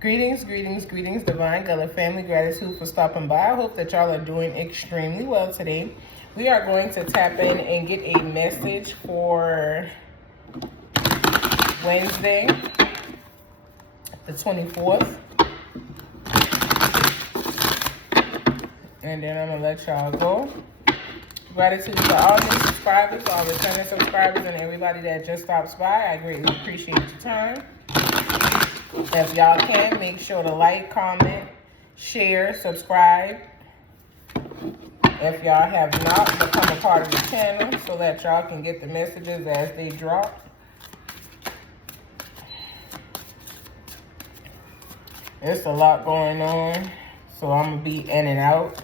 Greetings, greetings, greetings, Divine Gullah family. Gratitude for stopping by. I hope that y'all are doing extremely well today. We are going to tap in and get a message for Wednesday, the 24th. And then I'm going to let y'all go. Gratitude to all new subscribers, all returning subscribers, and everybody that just stops by. I greatly appreciate your time. If y'all can, make sure to like, comment, share, subscribe. If y'all have not, become a part of the channel so that y'all can get the messages as they drop. There's a lot going on, so I'm going to be in and out.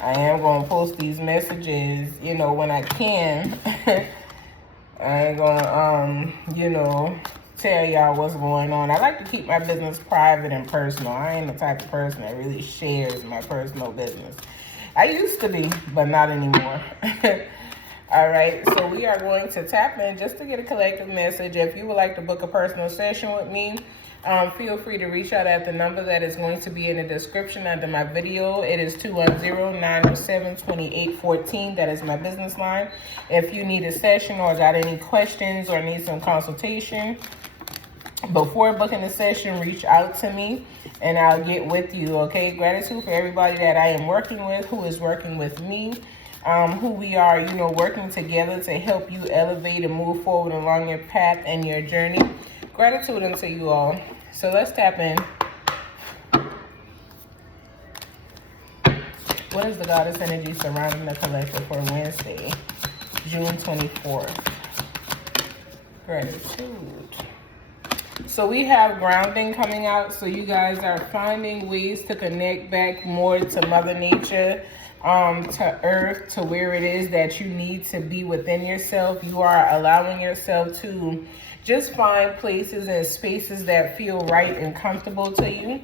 I am going to post these messages, when I can. I ain't going to, tell y'all what's going on. I like to keep my business private and personal. I ain't the type of person that really shares my personal business. I used to be, but not anymore. All right, so we are going to tap in just to get a collective message. If you would like to book a personal session with me, feel free to reach out at the number that is going to be in the description under my video. It is 210-907-2814. That is my business line. If you need a session or got any questions or need some consultation, before booking a session, reach out to me and I'll get with you, okay? Gratitude for everybody that I am working with, who is working with me, who we are, working together to help you elevate and move forward along your path and your journey. Gratitude unto you all. So let's tap in. What is the goddess energy surrounding the collective for Wednesday, June 24th? Gratitude. So we have grounding coming out. So you guys are finding ways to connect back more to Mother Nature, to Earth, to where it is that you need to be within yourself. You are allowing yourself to just find places and spaces that feel right and comfortable to you.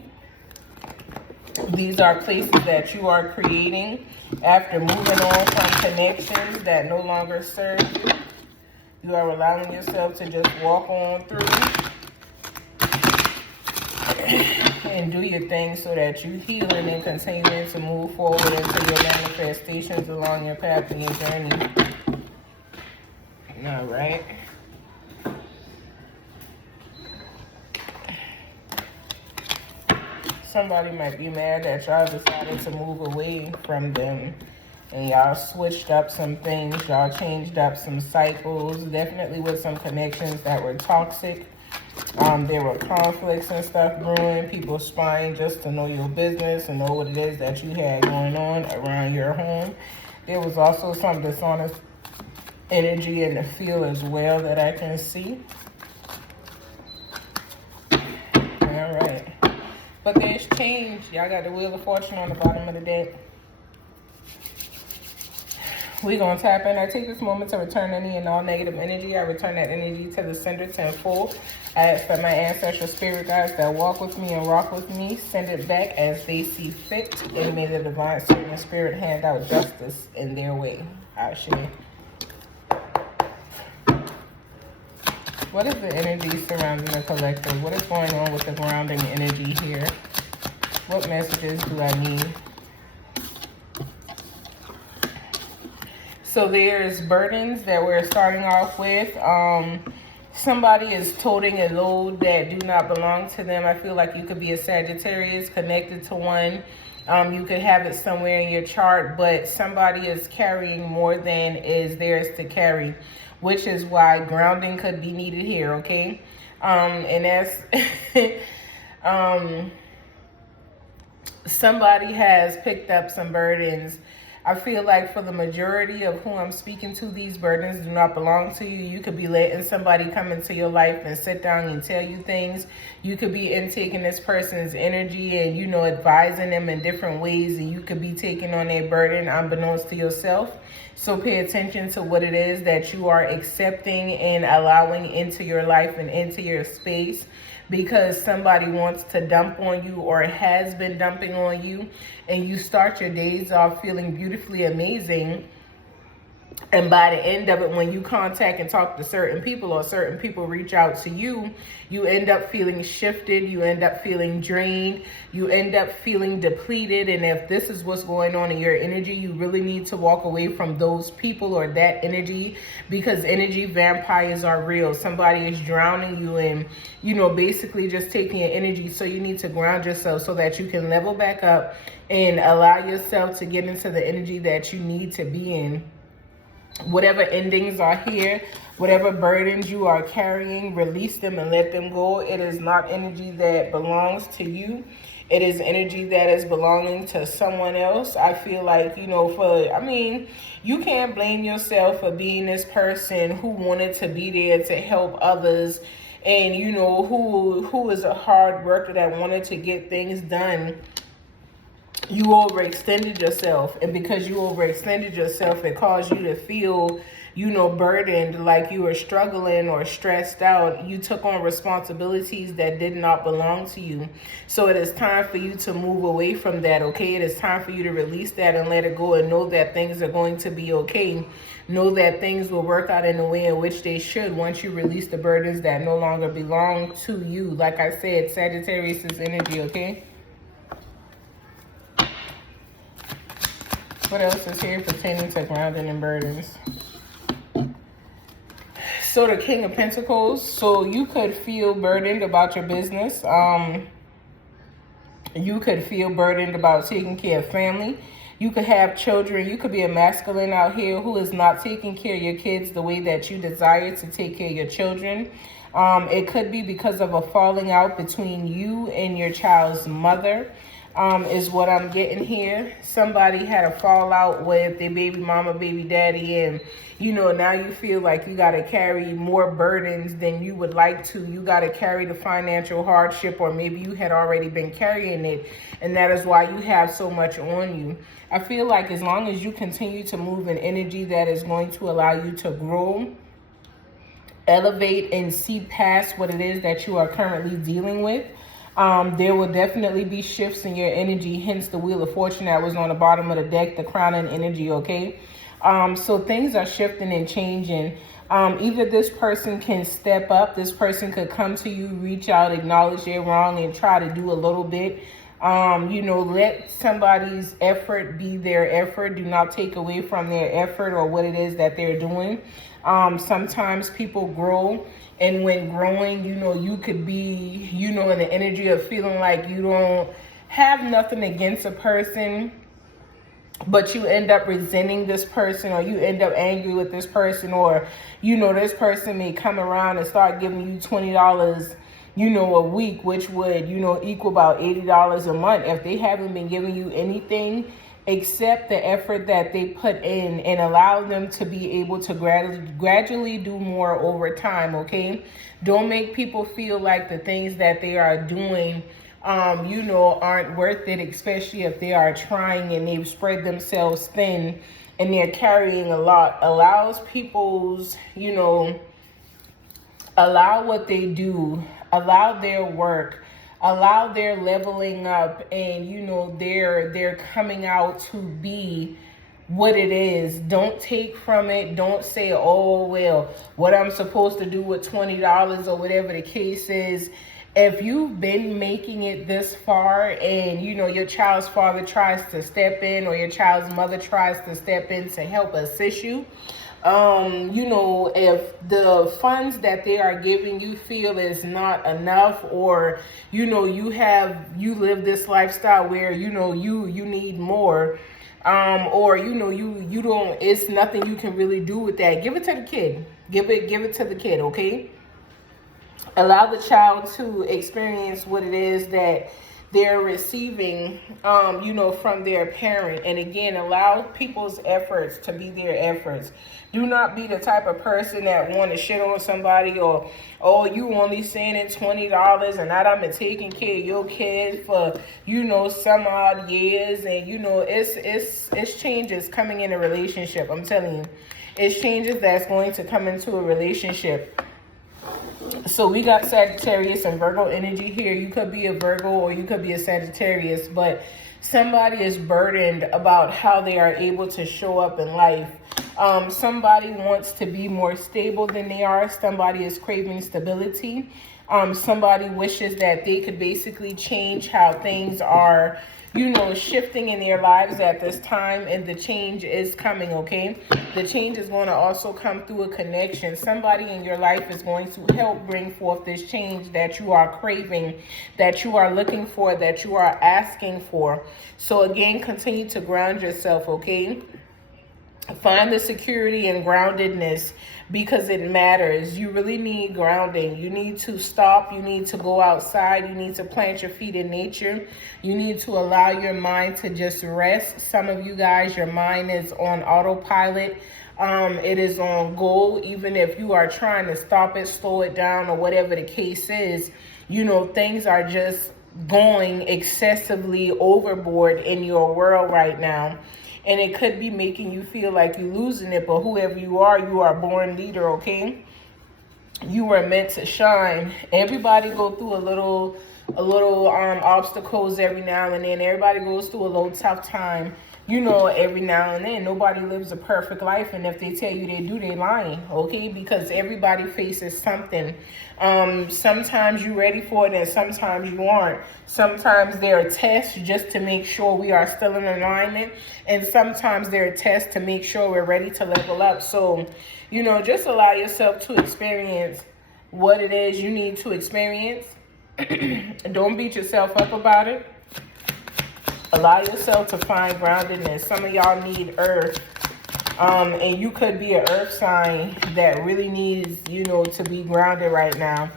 These are places that you are creating after moving on from connections that no longer serve you. You are allowing yourself to just walk on through and do your thing so that you healing and continuing to move forward into your manifestations along your path and your journey. All right. Somebody might be mad that y'all decided to move away from them and y'all switched up some things. Y'all changed up some cycles, definitely with some connections that were toxic. There were conflicts and stuff brewing, people spying just to know your business and know what it is that you had going on around your home. There was also some dishonest energy in the field as well that I can see. All right. But there's change. Y'all got the Wheel of Fortune on the bottom of the deck. We're going to tap in. I take this moment to return any and all negative energy. I return that energy to the sender tenfold. I ask for my ancestral spirit guides that walk with me and rock with me, send it back as they see fit, and may the divine servant spirit hand out justice in their way. Ashe. What is the energy surrounding the collective? What is going on with the grounding energy here? What messages do I need? So there's burdens that we're starting off with. Somebody is toting a load that do not belong to them. I feel like you could be a Sagittarius connected to one. You could have it somewhere in your chart, but somebody is carrying more than is theirs to carry, which is why grounding could be needed here, okay? And that's somebody has picked up some burdens. I feel like for the majority of who I'm speaking to, these burdens do not belong to you. You could be letting somebody come into your life and sit down and tell you things. You could be intaking this person's energy and, advising them in different ways. And you could be taking on a burden unbeknownst to yourself. So pay attention to what it is that you are accepting and allowing into your life and into your space. Because somebody wants to dump on you or has been dumping on you, and you start your days off feeling beautifully amazing, And by the end of it, when you contact and talk to certain people, or certain people reach out to you, you end up feeling shifted, you end up feeling drained, you end up feeling depleted. And if this is what's going on in your energy, you really need to walk away from those people or that energy, because energy vampires are real. Somebody is drowning you in, you know, basically just taking your energy. So you need to ground yourself so that you can level back up and allow yourself to get into the energy that you need to be in. Whatever endings are here, whatever burdens you are carrying, release them and let them go. It is not energy that belongs to you. It is energy that is belonging to someone else. I feel like, you know, you can't blame yourself for being this person who wanted to be there to help others, and, you know, who is a hard worker that wanted to get things done. You overextended yourself, and because you overextended yourself, it caused you to feel, you know, burdened, like you were struggling or stressed out. You took on responsibilities that did not belong to you. So it is time for you to move away from that, okay? It is time for you to release that and let it go, and know that things are going to be okay. Know that things will work out in the way in which they should once you release the burdens that no longer belong to you. Like I said, Sagittarius is energy, okay? What else is here pertaining to grounding and burdens? So the King of Pentacles. So you could feel burdened about your business. You could feel burdened about taking care of family. You could have children. You could be a masculine out here who is not taking care of your kids the way that you desire to take care of your children. It could be because of a falling out between you and your child's mother. Is what I'm getting here. Somebody had a fallout with their baby mama, baby daddy, and, you know, now you feel like you got to carry more burdens than you would like to. You got to carry the financial hardship, or maybe you had already been carrying it, and that is why you have so much on you. I feel like as long as you continue to move in energy that is going to allow you to grow, elevate, and see past what it is that you are currently dealing with, there will definitely be shifts in your energy, hence the Wheel of Fortune that was on the bottom of the deck, the crowning energy, okay? So things are shifting and changing. Either this person can step up, this person could come to you, reach out, acknowledge they're wrong, and try to do a little bit. You know, let somebody's effort be their effort. Do not take away from their effort or what it is that they're doing. Sometimes people grow, and when growing, you know, you could be, you know, in the energy of feeling like you don't have nothing against a person, but you end up resenting this person, or you end up angry with this person, or, you know, this person may come around and start giving you $20, you know, a week, which would, you know, equal about $80 a month. If they haven't been giving you anything, accept the effort that they put in and allow them to be able to gradually do more over time, okay? Don't make people feel like the things that they are doing, you know, aren't worth it, especially if they are trying and they've spread themselves thin and they're carrying a lot. Allows people's, you know, allow what they do, allow their work, allow their leveling up, and, you know, they're coming out to be what it is. Don't take from it. Don't say, oh, well, what I'm supposed to do with $20 or whatever the case is. If you've been making it this far, and, you know, your child's father tries to step in, or your child's mother tries to step in to help assist you, you know, if the funds that they are giving you feel is not enough, or, you know, you live this lifestyle where, you know, you need more, or, you know, you don't, it's nothing you can really do with that. Give it to the kid. Give it to the kid, okay? Allow the child to experience what it is that they're receiving, you know, from their parent. And again, allow people's efforts to be their efforts. Do not be the type of person that want to shit on somebody, or, oh, you only sending $20 and not I'm taking care of your kids for, you know, some odd years. And, you know, it's changes coming in a relationship. I'm telling you, it's changes that's going to come into a relationship. So we got Sagittarius and Virgo energy here. You could be a Virgo or you could be a Sagittarius, but somebody is burdened about how they are able to show up in life. Somebody wants to be more stable than they are. Somebody is craving stability. Somebody wishes that they could basically change how things are, you know, shifting in their lives at this time, and the change is coming, okay? The change is going to also come through a connection. Somebody in your life is going to help bring forth this change that you are craving, that you are looking for, that you are asking for. So again, continue to ground yourself, okay? Find the security and groundedness, because it matters. You really need grounding. You need to stop. You need to go outside. You need to plant your feet in nature. You need to allow your mind to just rest. Some of you guys, your mind is on autopilot. It is on go. Even if you are trying to stop it, slow it down, or whatever the case is, you know, things are just going excessively overboard in your world right now. And it could be making you feel like you're losing it, but whoever you are a born leader, okay? You were meant to shine. Everybody go through a little obstacles every now and then. Everybody goes through a little tough time, you know, every now and then. Nobody lives a perfect life, and if they tell you they do, they lying, okay? Because everybody faces something. Sometimes you're ready for it, and sometimes you aren't. Sometimes there are tests just to make sure we are still in alignment, and sometimes there are tests to make sure we're ready to level up. So, you know, just allow yourself to experience what it is you need to experience. Don't beat yourself up about it. Allow yourself to find groundedness. Some of y'all need earth. And you could be an earth sign that really needs, you know, to be grounded right now.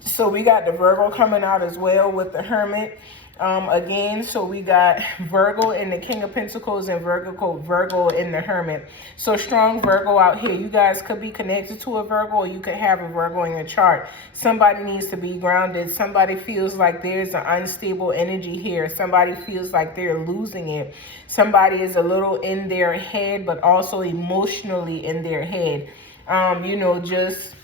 So we got the Virgo coming out as well with the Hermit. Again, so we got Virgo in the King of Pentacles and Virgo in the Hermit. So strong Virgo out here. You guys could be connected to a Virgo, or you could have a Virgo in your chart. Somebody needs to be grounded. Somebody feels like there's an unstable energy here. Somebody feels like they're losing it. Somebody is a little in their head, but also emotionally in their head. You know, just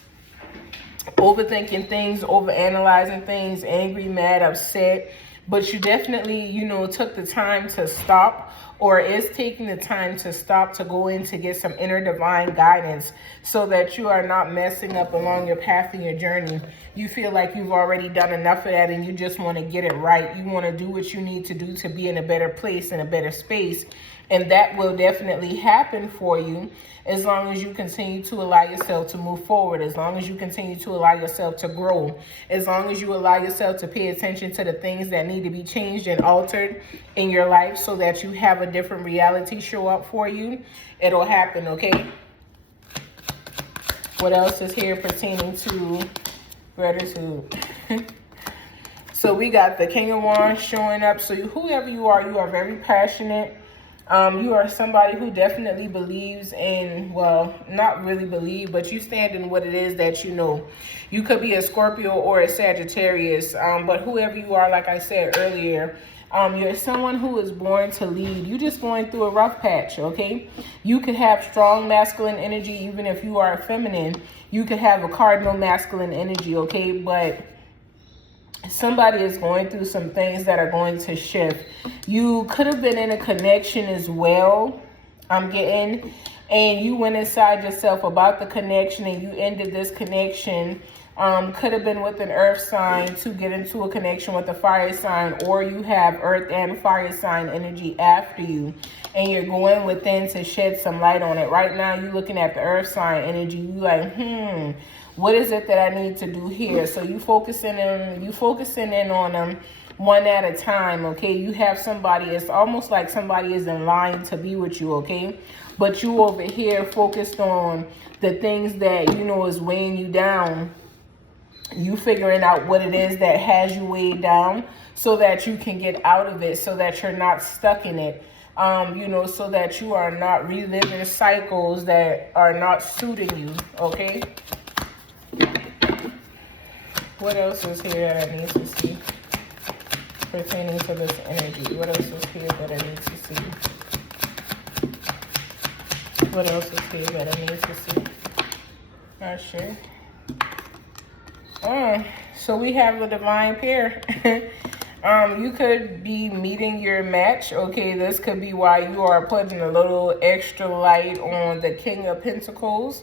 overthinking things, overanalyzing things, angry, mad, upset. But you definitely, you know, took the time to stop, or is taking the time to stop to go in to get some inner divine guidance, so that you are not messing up along your path and your journey. You feel like you've already done enough of that, and you just want to get it right. You want to do what you need to do to be in a better place, in a better space. And that will definitely happen for you, as long as you continue to allow yourself to move forward, as long as you continue to allow yourself to grow, as long as you allow yourself to pay attention to the things that need to be changed and altered in your life, so that you have a different reality show up for you. It'll happen, okay? What else is here pertaining to gratitude? So we got the King of Wands showing up. So whoever you are very passionate. You are somebody who definitely believes in, well, not really believe, but you stand in what it is that you know. You could be a Scorpio or a Sagittarius, but whoever you are, like I said earlier, you're someone who is born to lead. You're just going through a rough patch, okay? You could have strong masculine energy, even if you are feminine. You could have a cardinal masculine energy, okay? But somebody is going through some things that are going to shift. You could have been in a connection as well, I'm getting, and you went inside yourself about the connection, and you ended this connection. Could have been with an earth sign to get into a connection with a fire sign, or you have earth and fire sign energy after you, and you're going within to shed some light on it. Right now, you're looking at the earth sign energy. You like, what is it that I need to do here? So you focusing in on them one at a time, okay? You have somebody, it's almost like somebody is in line to be with you, okay? But you over here focused on the things that you know is weighing you down. You figuring out what it is that has you weighed down, so that you can get out of it, so that you're not stuck in it. You know, so that you are not reliving cycles that are not suiting you, okay? What else is here that I need to see pertaining to this energy? What else is here that I need to see? What else is here that I need to see? Not sure. So we have the divine pair. You could be meeting your match. Okay, this could be why you are putting a little extra light on the King of Pentacles.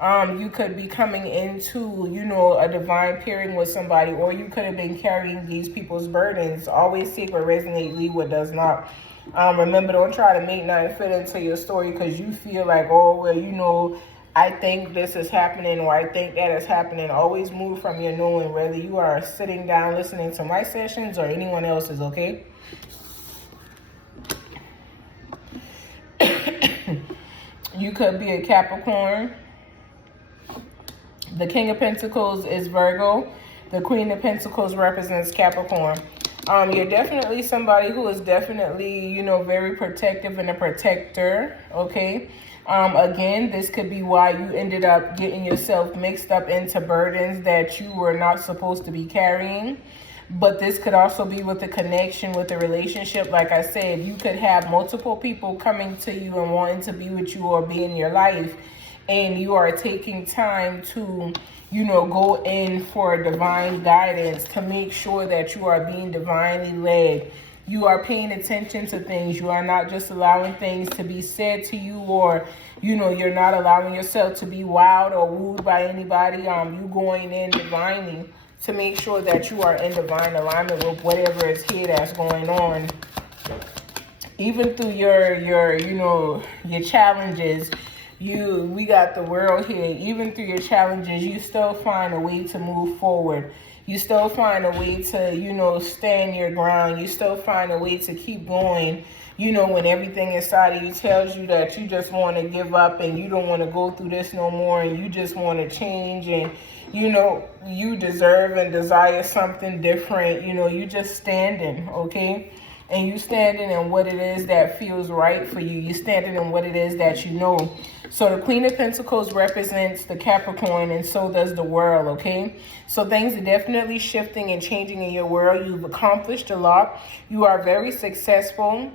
You could be coming into, you know, a divine pairing with somebody, or you could have been carrying these people's burdens. Always take what resonates, leave what does not. Remember, don't try to make nothing fit into your story because you feel like, oh, well, you know, I think this is happening or I think that is happening. Always move from your knowing, whether you are sitting down listening to my sessions or anyone else's, okay? You could be a Capricorn. The King of Pentacles is Virgo. The Queen of Pentacles represents Capricorn. You're definitely somebody who is definitely, you know, very protective and a protector, okay? Again, this could be why you ended up getting yourself mixed up into burdens that you were not supposed to be carrying. But this could also be with the connection with the relationship. Like I said, you could have multiple people coming to you and wanting to be with you or be in your life. And you are taking time to, you know, go in for divine guidance to make sure that you are being divinely led. You are paying attention to things. You are not just allowing things to be said to you, or, you know, you're not allowing yourself to be wowed or wooed by anybody. You going in divinely to make sure that you are in divine alignment with whatever is here that's going on. Even through your you know, your challenges, we got the world here. Even through your challenges, you still find a way to move forward. You still find a way to, you know, stand your ground. You still find a way to keep going, you know, when everything inside of you tells you that you just want to give up and you don't want to go through this no more and you just want to change and, you know, you deserve and desire something different. You know, you just standing, okay? And you standing in what it is that feels right for you. You standing in what it is that you know. So the Queen of Pentacles represents the Capricorn, and so does the world, okay? So things are definitely shifting and changing in your world. You've accomplished a lot. You are very successful.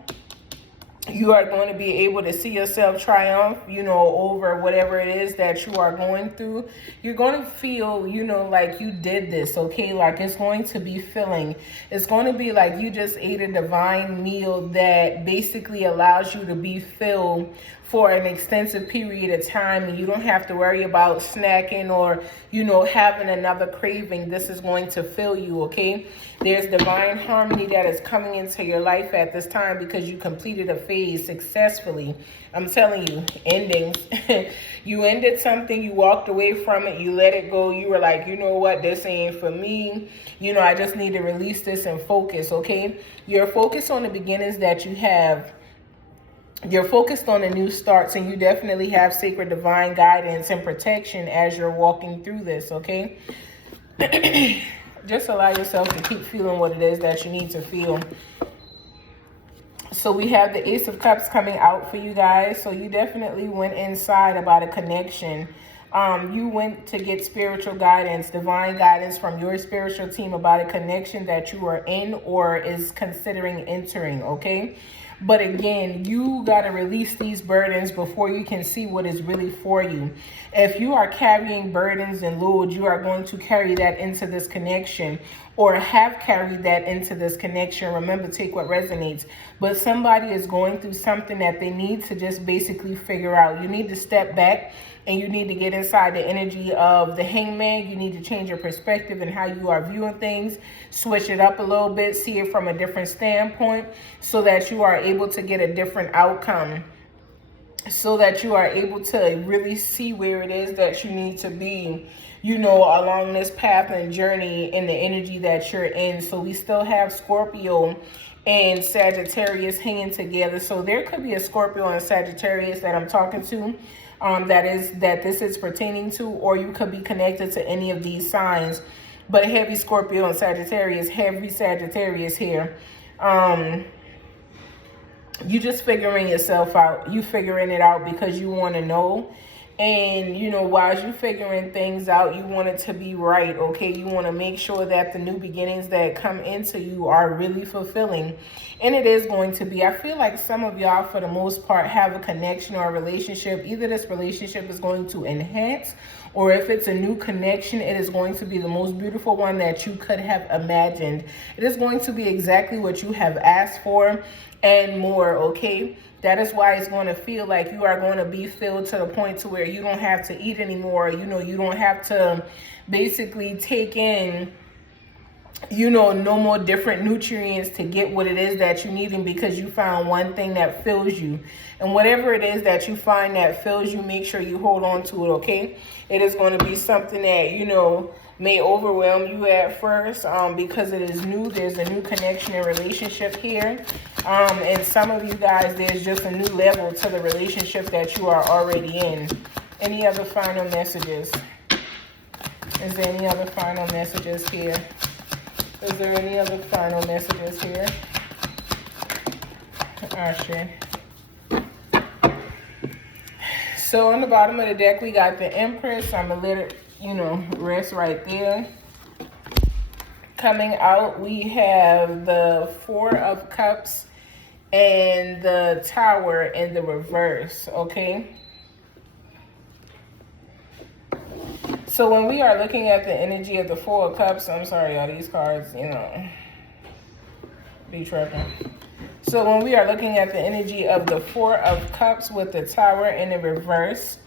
You are going to be able to see yourself triumph, you know, over whatever it is that you are going through. You're going to feel, you know, like you did this, okay? Like it's going to be filling. It's going to be like you just ate a divine meal that basically allows you to be filled for an extensive period of time, and you don't have to worry about snacking or, you know, having another craving. This is going to fill you, okay? There's divine harmony that is coming into your life at this time because you completed a phase successfully. I'm telling you, endings. You ended something, you walked away from it, you let it go. You were like, you know what, this ain't for me. You know, I just need to release this and focus, okay? You're focused on the beginnings that you have. You're focused on the new starts, and you definitely have sacred divine guidance and protection as you're walking through this, okay? Just allow yourself to keep feeling what it is that you need to feel. So we have the Ace of Cups coming out for you guys. So you definitely went inside about a connection. You went to get spiritual guidance, divine guidance from your spiritual team about a connection that you are in or is considering entering, okay? But again, you got to release these burdens before you can see what is really for you. If you are carrying burdens and loads, you are going to carry that into this connection or have carried that into this connection. Remember, take what resonates. But somebody is going through something that they need to just basically figure out. You need to step back and you need to get inside the energy of the Hangman. You need to change your perspective and how you are viewing things. Switch it up a little bit. See it from a different standpoint so that you are able to get a different outcome. So that you are able to really see where it is that you need to be, you know, along this path and journey in the energy that you're in. So we still have Scorpio and Sagittarius hanging together. So there could be a Scorpio and Sagittarius that I'm talking to. That this is pertaining to, or you could be connected to any of these signs. But heavy Scorpio and Sagittarius, heavy Sagittarius here. You just figuring yourself out. You figuring it out because you want to know. And, you know, while you figuring things out, you want it to be right, okay? You want to make sure that the new beginnings that come into you are really fulfilling. And it is going to be. I feel like some of y'all, for the most part, have a connection or a relationship. Either this relationship is going to enhance or if it's a new connection, it is going to be the most beautiful one that you could have imagined. It is going to be exactly what you have asked for and more, okay? That is why it's going to feel like you are going to be filled to the point to where you don't have to eat anymore. You know, you don't have to basically take in, you know, no more different nutrients to get what it is that you're needing, because you found one thing that fills you. And whatever it is that you find that fills you, make sure you hold on to it, okay? It is going to be something that, you know, may overwhelm you at first because it is new. There's a new connection and relationship here. And some of you guys, there's just a new level to the relationship that you are already in. Any other final messages? Is there any other final messages here? Is there any other final messages here? Sure. So on the bottom of the deck, we got the Empress. I'm going to let it, you know, rest right there. Coming out, we have the Four of Cups and the Tower in the reverse, okay? So when we are looking at the energy of the Four of Cups, I'm sorry, y'all, these cards, you know, be tripping. So when we are looking at the energy of the Four of Cups with the Tower in the reverse,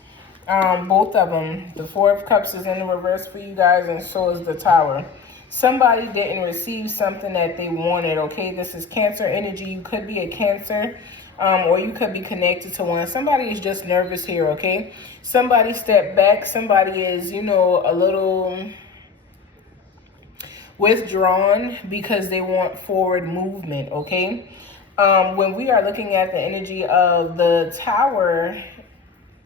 both of them, the Four of Cups is in the reverse for you guys, and so is the Tower. Somebody didn't receive something that they wanted, okay? This is Cancer energy. You could be a Cancer. Or you could be connected to one. Somebody is just nervous here, okay? Somebody stepped back. Somebody is, you know, a little withdrawn because they want forward movement, okay? When we are looking at the energy of the Tower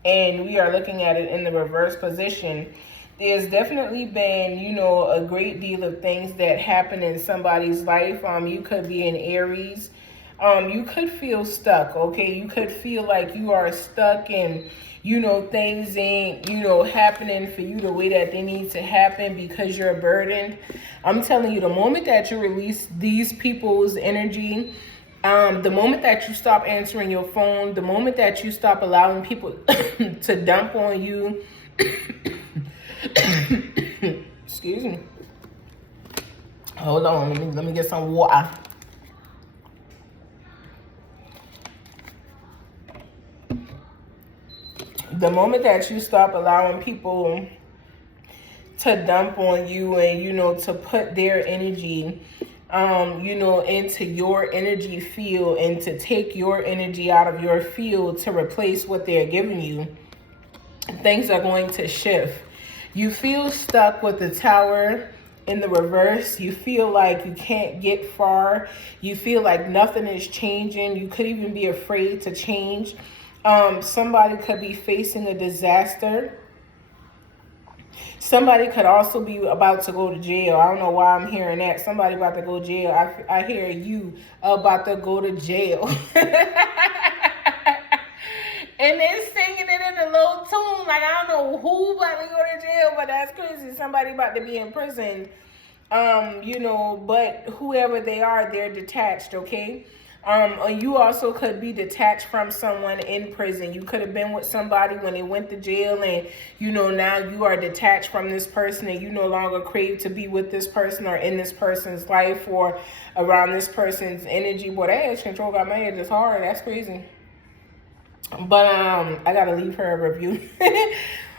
and we are looking at it in the reverse position, there's definitely been, you know, a great deal of things that happen in somebody's life. You could be an Aries. You could feel stuck, okay? You could feel like you are stuck and, you know, things ain't, you know, happening for you the way that they need to happen because you're burdened. I'm telling you, the moment that you release these people's energy, the moment that you stop answering your phone, the moment that you stop allowing people to dump on you, excuse me. Hold on, let me get some water. The moment that you stop allowing people to dump on you and, you know, to put their energy, you know, into your energy field and to take your energy out of your field to replace what they're giving you, things are going to shift. You feel stuck with the Tower in the reverse. You feel like you can't get far. You feel like nothing is changing. You could even be afraid to change. Somebody could be facing a disaster. Somebody could also be about to go to jail. I don't know why I'm hearing that. Somebody about to go to jail. I hear you about to go to jail. And they're singing it in a low tune. Like, I don't know who about to go to jail, but that's crazy. Somebody about to be in prison. You know, but whoever they are, they're detached, okay? You also could be detached from someone in prison. You could have been with somebody when they went to jail and, you know, now you are detached from this person and you no longer crave to be with this person or in this person's life or around this person's energy. Boy, that edge control got my head just hard. That's crazy. But I gotta leave her a review.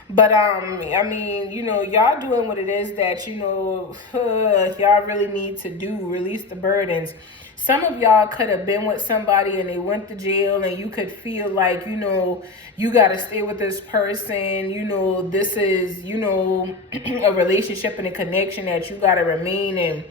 But I mean, you know, y'all doing what it is that, you know, y'all really need to do. Release the burdens. Some of y'all could have been with somebody and they went to jail and you could feel like, you know, you got to stay with this person. You know, this is, you know, a relationship and a connection that you got to remain in.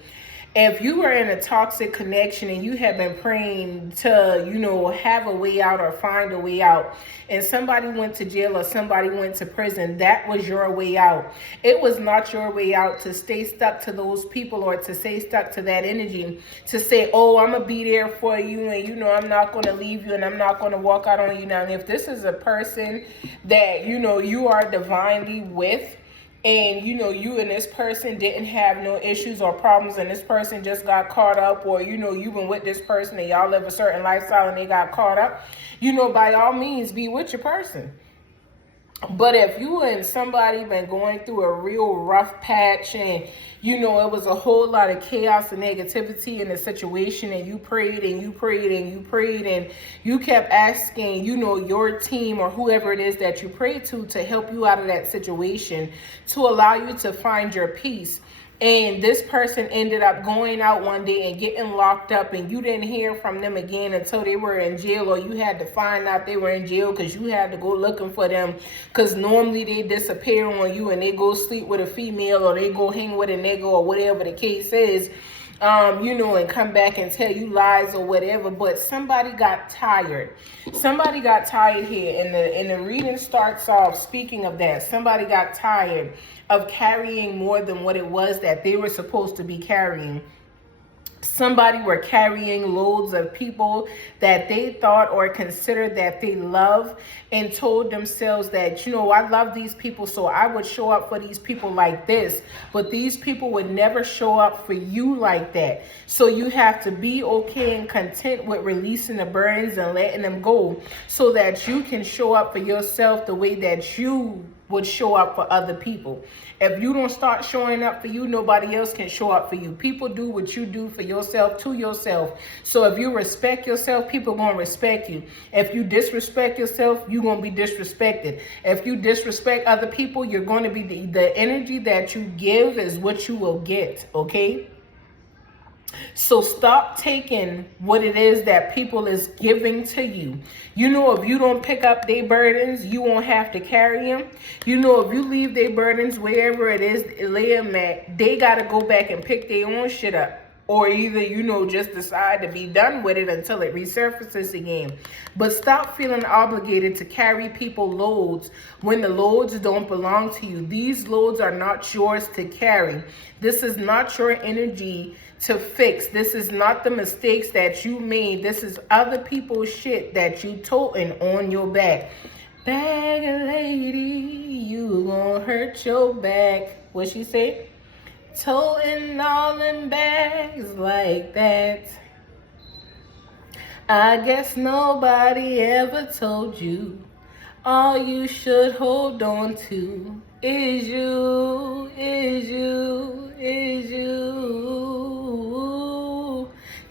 If you were in a toxic connection and you have been praying to, you know, have a way out or find a way out, and somebody went to jail or somebody went to prison, that was your way out. It was not your way out to stay stuck to those people or to stay stuck to that energy, to say, oh, I'm going to be there for you and, you know, I'm not going to leave you and I'm not going to walk out on you. Now, if this is a person that, you know, you are divinely with, and, you know, you and this person didn't have no issues or problems and this person just got caught up, or, you know, you've been with this person and y'all live a certain lifestyle and they got caught up, you know, by all means, be with your person. But if you and somebody been going through a real rough patch and, you know, it was a whole lot of chaos and negativity in the situation, and you prayed and you prayed and you prayed and you kept asking, you know, your team or whoever it is that you prayed to help you out of that situation, to allow you to find your peace. And this person ended up going out one day and getting locked up, and you didn't hear from them again until they were in jail, or you had to find out they were in jail because you had to go looking for them, because normally they disappear on you and they go sleep with a female, or they go hang with a nigga, or whatever the case is, you know, and come back and tell you lies or whatever. But somebody got tired. Somebody got tired here. And the reading starts off speaking of that. Somebody got tired of carrying more than what it was that they were supposed to be carrying. Somebody were carrying loads of people that they thought or considered that they love, and told themselves that, you know, I love these people, so I would show up for these people like this. But these people would never show up for you like that. So you have to be okay and content with releasing the burdens and letting them go, so that you can show up for yourself the way that you would show up for other people. If you don't start showing up for you, nobody else can show up for you. People do what you do for yourself to yourself. So if you respect yourself, people gonna respect you. If you disrespect yourself, you're gonna be disrespected. If you disrespect other people, you're going to be the energy that you give is what you will get, okay? So stop taking what it is that people is giving to you. You know, if you don't pick up their burdens, you won't have to carry them. You know, if you leave their burdens wherever it is, lay them at, they got to go back and pick their own shit up. Or either, you know, just decide to be done with it until it resurfaces again. But stop feeling obligated to carry people loads when the loads don't belong to you. These loads are not yours to carry. This is not your energy to fix. This is not the mistakes that you made. This is other people's shit that you toting on your back. Bag lady, you gonna hurt your back. What she say? Toting all them bags like that. I guess nobody ever told you all you should hold on to is you, is you, is you.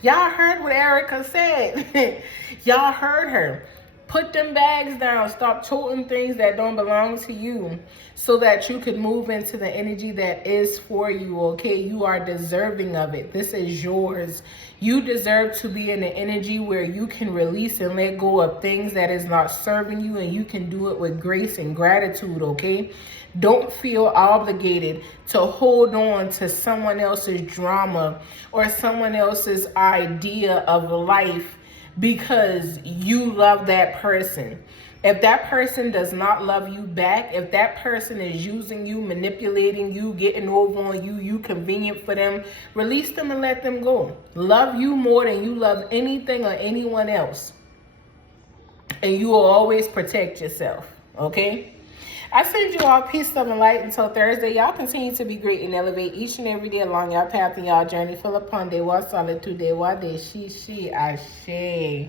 Y'all heard what Erica said. Y'all heard her. Put them bags down. Stop toting things that don't belong to you, so that you can move into the energy that is for you, okay? You are deserving of it. This is yours. You deserve to be in the energy where you can release and let go of things that is not serving you, and you can do it with grace and gratitude, okay? Don't feel obligated to hold on to someone else's drama or someone else's idea of life because you love that person. If that person does not love you back, if that person is using you, manipulating you, getting over on you, you convenient for them, release them and let them go. Love you more than you love anything or anyone else. And you will always protect yourself, okay? I send you all peace, love, and light until Thursday. Y'all continue to be great and elevate each and every day along your path and y'all journey full upon day one solitude, day one day she, ashe.